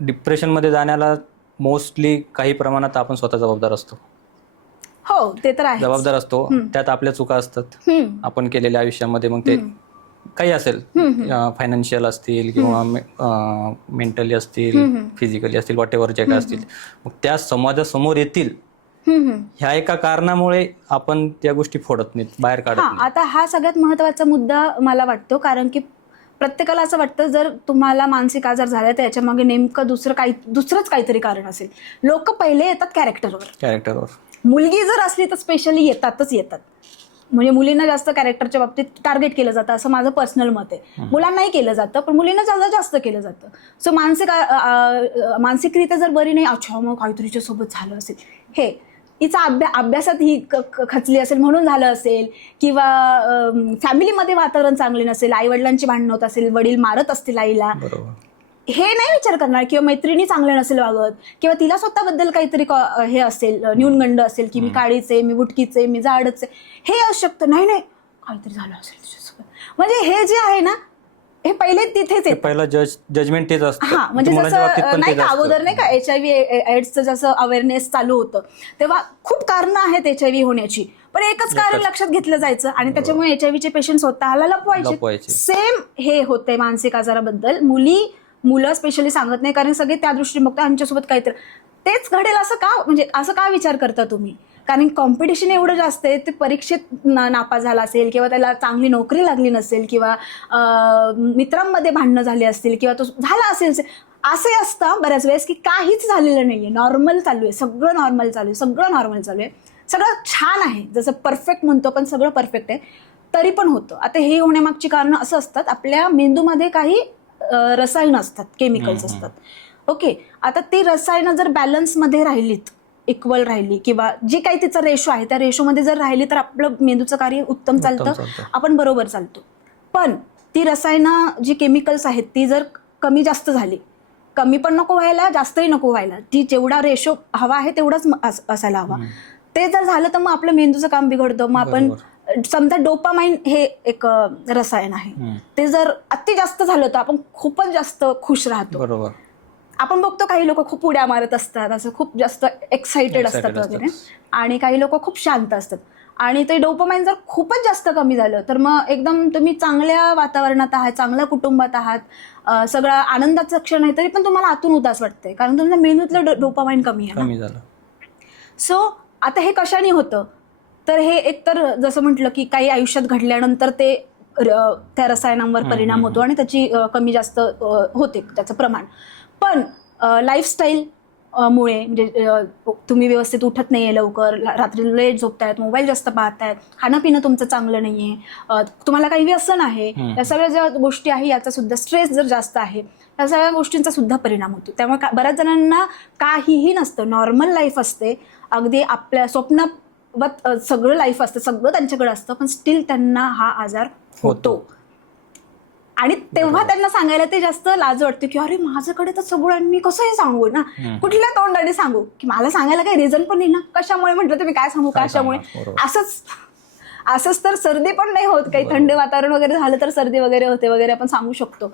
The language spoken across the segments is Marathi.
डिप्रेशनमध्ये जाण्याला मोस्टली काही प्रमाणात आपण स्वतः जबाबदार असतो. हो ते तर आहे. जबाबदार असतो. त्यात आपल्या चुका असतात आपण केलेल्या आयुष्यामध्ये. मग ते काही असेल, फायनान्शियल असतील किंवा मेंटली असतील, फिजिकली असतील, वॉट एव्हर जे काय असतील, मग त्या समाजासमोर येतील ह्या एका कारणामुळे आपण त्या गोष्टी फोडत नाहीत, बाहेर काढत नाही. आता हा सगळ्यात महत्वाचा मुद्दा मला वाटतो, कारण की प्रत्येकाला असं वाटतं जर तुम्हाला मानसिक आजार झाला तर याच्या मागे नेमकं दुसरंच काहीतरी कारण असेल. लोक पहिले येतात कॅरेक्टरवर. मुलगी जर असली तर स्पेशली येतात. म्हणजे मुलींना जास्त कॅरेक्टरच्या बाबतीत टार्गेट केलं जातं असं माझं पर्सनल मत आहे. मुलांनाही केलं जातं पण मुलींना जास्त केलं जातं. सो मानसिकरित्या जर बरी नाही, अच्छा मग काहीतरीच्या सोबत झालं असेल, हे हिचा अभ्यासात ही खचली असेल म्हणून झालं असेल, किंवा फॅमिलीमध्ये वातावरण चांगले नसेल, आई वडिलांची भांडणं होत असेल, वडील मारत असतील आईला, हे नाही विचार करणार. किंवा मैत्रिणी चांगल्या नसेल वागत, किंवा तिला स्वतःबद्दल काहीतरी हे असेल, न्यूनगंड असेल की मी काळीचे, मी बुटकीचे, मी जाडचे, हे असू शकतं. नाही काहीतरी झालं असेल तुझ्यासोबत. म्हणजे हे जे आहे ना, हे पहिले तिथेच आहे. पहिलं जजमेंट तेच असतं. हा म्हणजे जसं नाही का अगोदर नाही का HIV एड्सचं जसं अवेअरनेस चालू होतं तेव्हा खूप कारणं आहेत HIV होण्याची, पण एकच कारण लक्षात घेतलं जायचं आणि त्याच्यामुळे HIVचे पेशंट स्वतःला लपवायचे. सेम हे होतंय मानसिक आजाराबद्दल. मुलं स्पेशली सांगत नाही कारण सगळे त्या दृष्टीने बघतात आमच्यासोबत काहीतरी तेच घडेल असं का विचार करता तुम्ही? कारण कॉम्पिटिशन एवढं जास्त आहे, ते परीक्षेत नापास झाला असेल किंवा त्याला चांगली नोकरी लागली नसेल किंवा मित्रांमध्ये भांडणं झाली असतील किंवा तो झाला असेल, असे असतं बऱ्याच वेळेस की काहीच झालेलं नाहीये, नॉर्मल चालू आहे, सगळं नॉर्मल चालू आहे, सगळं छान आहे, जसं परफेक्ट म्हणतो पण सगळं परफेक्ट आहे, तरी पण होतं. आता हे होण्यामागची कारणं असं असतात, आपल्या मेंदूमध्ये काही रसायन असतात, केमिकल्स असतात. ओके, आता ती रसायनं जर बॅलन्समध्ये राहिलीत, इक्वल राहिली किंवा जी काही तिचा रेशो आहे त्या रेशोमध्ये जर राहिली तर आपलं मेंदूचं कार्य उत्तम चालतं, आपण बरोबर चालतो. पण ती रसायनं जी केमिकल्स आहेत ती जर कमी जास्त झाली, कमी पण नको व्हायला, जास्तही नको व्हायला, ती जेवढा रेशो हवा आहे तेवढाच असायला हवा, ते जर झालं तर मग आपलं मेंदूचं काम बिघडतं. मग आपण समजा डोपामाइन हे एक रसायन आहे, ते जर अति जास्त झालं तर आपण खूपच जास्त खुश राहतो. बरोबर. आपण बघतो काही लोक खूप उड्या मारत असतात, असं खूप जास्त एक्साइटेड असतात वगैरे, आणि काही लोक खूप शांत असतात. आणि ते डोपामाइन जर खूपच जास्त कमी झालं तर मग एकदम तुम्ही चांगल्या वातावरणात आहात, चांगल्या कुटुंबात आहात, सगळा आनंदाचा क्षण आहे, तरी पण तुम्हाला आतून उदास वाटतंय कारण तुमच्या मेंदूतलं डोपामाइन कमी आहे. सो आता हे कशाने होतं तर हे एकतर जसं म्हटलं की काही आयुष्यात घडल्यानंतर ते त्या रसायनांवर परिणाम होतो आणि त्याची कमी जास्त होते त्याचं प्रमाण. पण लाईफस्टाईल मुळे म्हणजे तुम्ही व्यवस्थित उठत नाहीये लवकर, रात्री लेट झोपतायत, मोबाईल जास्त पाहतायत, खाणं पिणं तुमचं चांगलं नाहीये, तुम्हाला काही व्यसन आहे, या सगळ्या ज्या गोष्टी आहे याचा सुद्धा, स्ट्रेस जर जास्त आहे, या सगळ्या गोष्टींचा सुद्धा परिणाम होतो. त्यामुळे बऱ्याच जणांना काहीही नसतं, नॉर्मल लाईफ असते, अगदी आपल्या स्वप्नात सगळं लाईफ असतं, सगळं त्यांच्याकडे असतं, पण स्टील त्यांना हा आजार होतो. आणि तेव्हा त्यांना सांगायला ते जास्त लाज वाटते की अरे माझ्याकडे तर सगळं, मी कसं हे सांगू ना, कुठल्या तोंडाने सांगू, की मला सांगायला काही रिझन पण नाही ना, कशामुळे म्हटलं तर मी काय सांगू, कशामुळे. असंच तर सर्दी पण नाही होत, काही थंड वातावरण वगैरे झालं तर सर्दी वगैरे होते वगैरे आपण सांगू शकतो,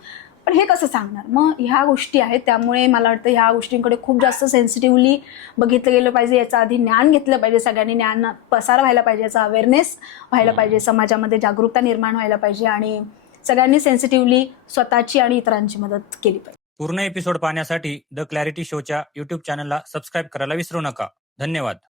पण हे कसं सांगणार. मग ह्या गोष्टी आहेत, त्यामुळे मला वाटतं ह्या गोष्टींकडे खूप जास्त सेन्सिटिव्हली बघितलं गेलं पाहिजे. याचं आधी ज्ञान घेतलं पाहिजे, सगळ्यांनी ज्ञान पसार व्हायला पाहिजे, याचा अवेअरनेस व्हायला पाहिजे, समाजामध्ये जागरूकता निर्माण व्हायला पाहिजे आणि सगळ्यांनी सेन्सिटिव्हली स्वतःची आणि इतरांची मदत केली पाहिजे. पूर्ण एपिसोड पाहण्यासाठी द क्लॅरिटी शोच्या YouTube चॅनलला सबस्क्राईब करायला विसरू नका. धन्यवाद.